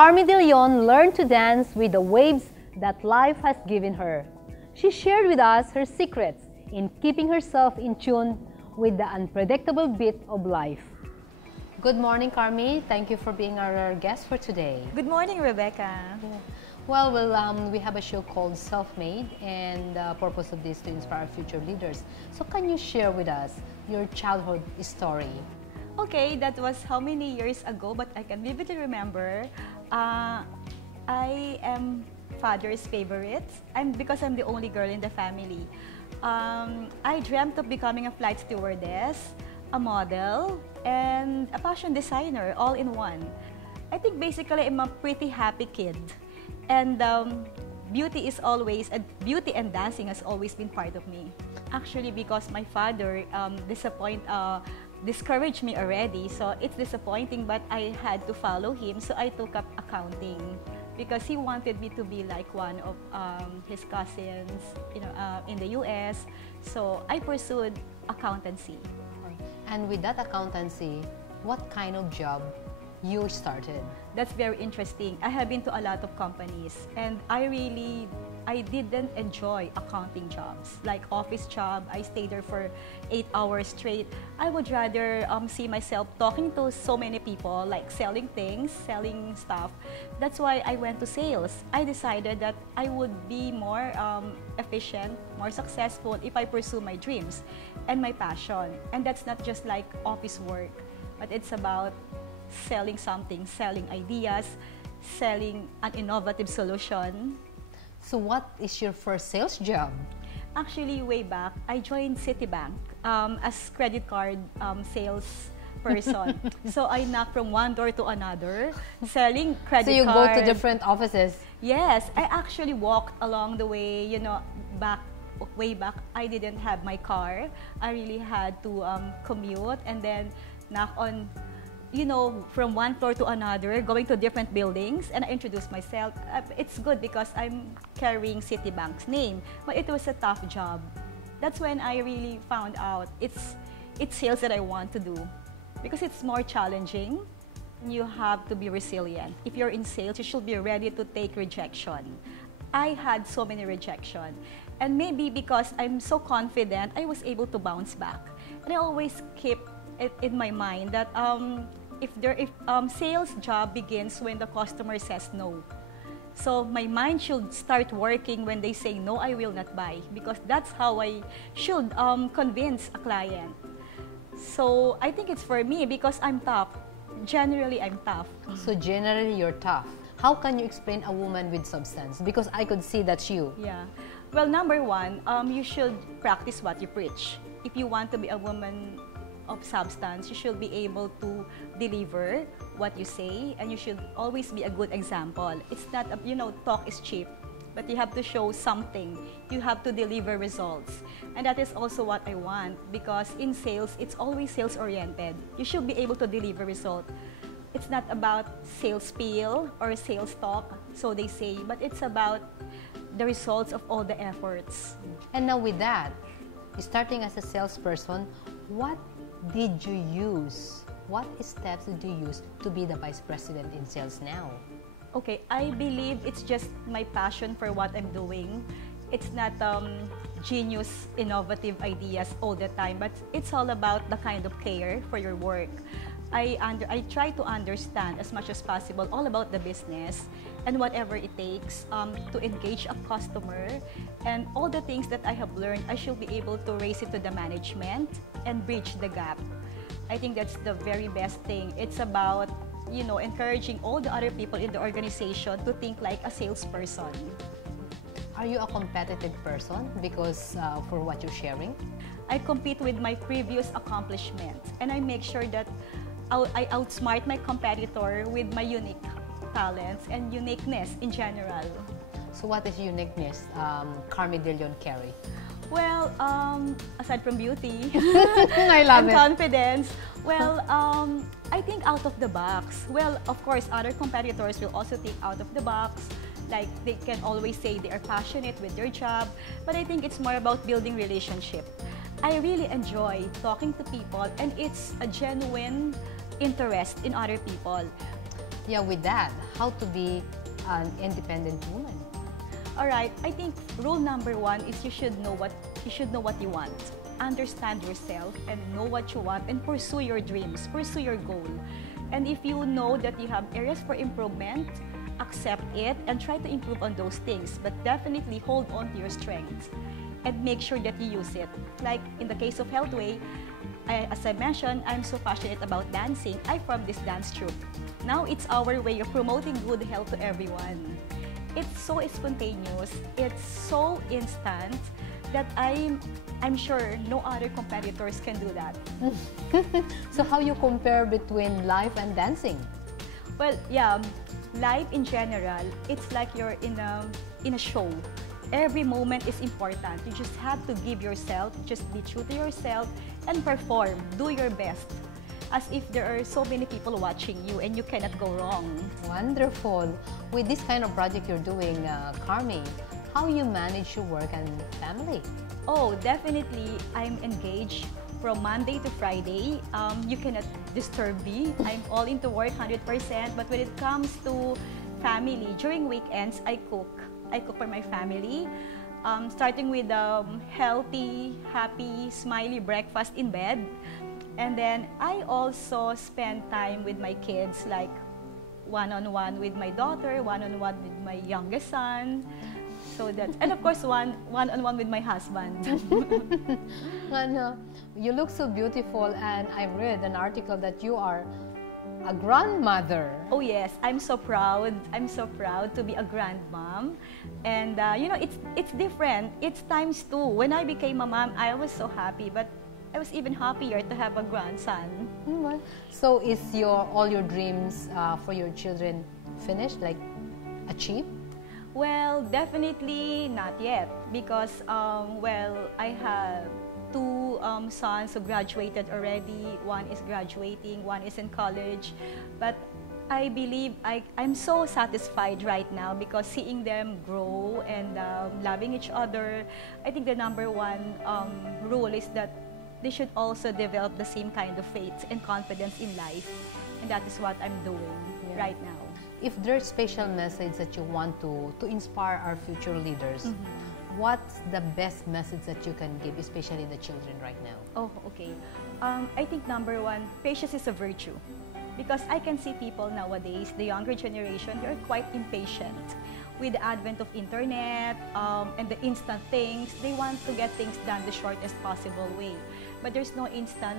Carmie De Leon learned to dance with the waves that life has given her. She shared with us her secrets in keeping herself in tune with the unpredictable beat of life. Good morning, Carmie. Thank you for being our guest for today. Good morning, Rebecca. Well, we have a show called Self-Made, and the purpose of this is to inspire future leaders. So can you share with us your childhood story? Okay, that was how many years ago, but I can vividly remember. I am father's favorite, because I'm the only girl in the family. I dreamt of becoming a flight stewardess, a model, and a fashion designer, all in one. I think basically I'm a pretty happy kid. And beauty and dancing has always been part of me. Actually, because my father discouraged me already, so it's disappointing, but I had to follow him, so I took up accounting because he wanted me to be like one of his cousins, in the US. So I pursued accountancy. And with that accountancy, what kind of job you started? That's very interesting. I have been to a lot of companies, and I didn't enjoy accounting jobs, like office job. I stayed there for 8 hours straight. I would rather see myself talking to so many people, like selling things, selling stuff. That's why I went to sales. I decided that I would be more efficient, more successful if I pursue my dreams and my passion. And that's not just like office work, but it's about selling something, selling ideas, selling an innovative solution. So what is your first sales job? Actually, way back, I joined Citibank as credit card sales person. So I knocked from one door to another, selling credit cards. So you go to different offices? Yes, I actually walked along the way, way back, I didn't have my car. I really had to commute and then knock on, from one floor to another, going to different buildings, and I introduced myself. It's good because I'm carrying Citibank's name, but it was a tough job. That's when I really found out it's sales that I want to do, because it's more challenging. You have to be resilient. If you're in sales, you should be ready to take rejection. I had so many rejection, and maybe because I'm so confident, I was able to bounce back. And I always keep it in my mind that if sales job begins when the customer says no. So my mind should start working when they say no, I will not buy, because that's how I should convince a client. So I think it's for me because I'm tough. Generally, I'm tough. So generally, you're tough. How can you explain a woman with substance? Because I could see that's you. Yeah. Well, number one, you should practice what you preach. If you want to be a woman of substance, you should be able to deliver what you say, and you should always be a good example. It's not, talk is cheap, but you have to show something. You have to deliver results. And that is also what I want, because in sales, it's always sales-oriented. You should be able to deliver results. It's not about sales spiel or sales talk, so they say, but it's about the results of all the efforts. And now with that, starting as a salesperson, what did you use? What steps did you use to be the vice president in sales now? Okay, I believe it's just my passion for what I'm doing. It's not genius, innovative ideas all the time, but it's all about the kind of care for your work. I try to understand as much as possible all about the business and whatever it takes to engage a customer, and all the things that I have learned, I should be able to raise it to the management and bridge the gap. I think that's the very best thing. It's about, encouraging all the other people in the organization to think like a salesperson. Are you a competitive person because for what you're sharing? I compete with my previous accomplishments, and I make sure that I outsmart my competitor with my unique talents and uniqueness in general. So what is uniqueness Carmie De Leon carry? Well, aside from beauty I love and it. confidence, well, I think out of the box. Well, of course, other competitors will also think out of the box. Like, they can always say they are passionate with their job, but I think it's more about building relationship. I really enjoy talking to people, and it's a genuine interest in other people. Yeah, with that, how to be an independent woman? All right, I think rule number one is you should know what you want. Understand yourself and know what you want and pursue your dreams, pursue your goal. And if you know that you have areas for improvement, accept it and try to improve on those things, but definitely hold on to your strengths and make sure that you use it. Like in the case of Healthway, as I mentioned, I'm so passionate about dancing. I'm from this dance troupe. Now it's our way of promoting good health to everyone. It's so spontaneous, it's so instant that I'm sure no other competitors can do that. So how you compare between life and dancing? Well, yeah, life in general, it's like you're in a show. Every moment is important. You just have to give yourself, just be true to yourself and perform, do your best. As if there are so many people watching you and you cannot go wrong. Wonderful. With this kind of project you're doing, Carmie, how you manage your work and family? Oh, definitely. I'm engaged from Monday to Friday. You cannot disturb me. I'm all into work 100%. But when it comes to family, during weekends, I cook. I cook for my family. Starting with healthy, happy, smiley breakfast in bed. And then I also spend time with my kids, like one-on-one with my daughter, one-on-one with my youngest son. So that's, and of course, one-on-one with my husband. And, you look so beautiful, and I read an article that you are a grandmother. Oh yes, I'm so proud. I'm so proud to be a grandmom. And you know, it's different. It's times two. When I became a mom, I was so happy, but I was even happier to have a grandson. So is all your dreams for your children finished, like achieved? Well, definitely not yet, because well, I have two sons who graduated already. One is graduating, one is in college. But I believe I'm so satisfied right now because seeing them grow and loving each other. I think the number one rule is that they should also develop the same kind of faith and confidence in life. And that is what I'm doing right now. If there's special message that you want to inspire our future leaders, what's the best message that you can give, especially the children right now? Oh, okay. I think number one, patience is a virtue. Because I can see people nowadays, the younger generation, they're quite impatient. With the advent of internet and the instant things, they want to get things done the shortest possible way. But there's no instant,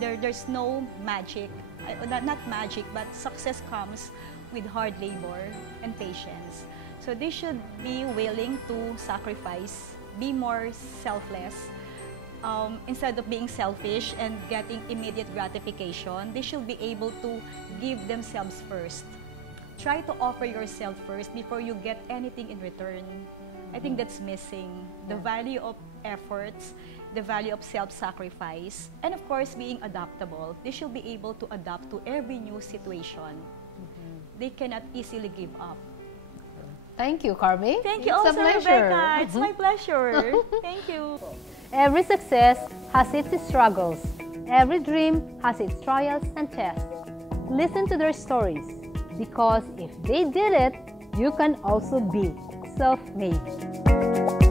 there's no magic, not magic, but success comes with hard labor and patience. So they should be willing to sacrifice, be more selfless. Instead of being selfish and getting immediate gratification, they should be able to give themselves first. Try to offer yourself first before you get anything in return. I think that's missing. The value of efforts, the value of self-sacrifice, and of course, being adaptable. They should be able to adapt to every new situation. They cannot easily give up. Thank you, Carmie. Thank you also, Rebecca. It's my pleasure. Thank you. Every success has its struggles. Every dream has its trials and tests. Listen to their stories, because if they did it, you can also be self-made.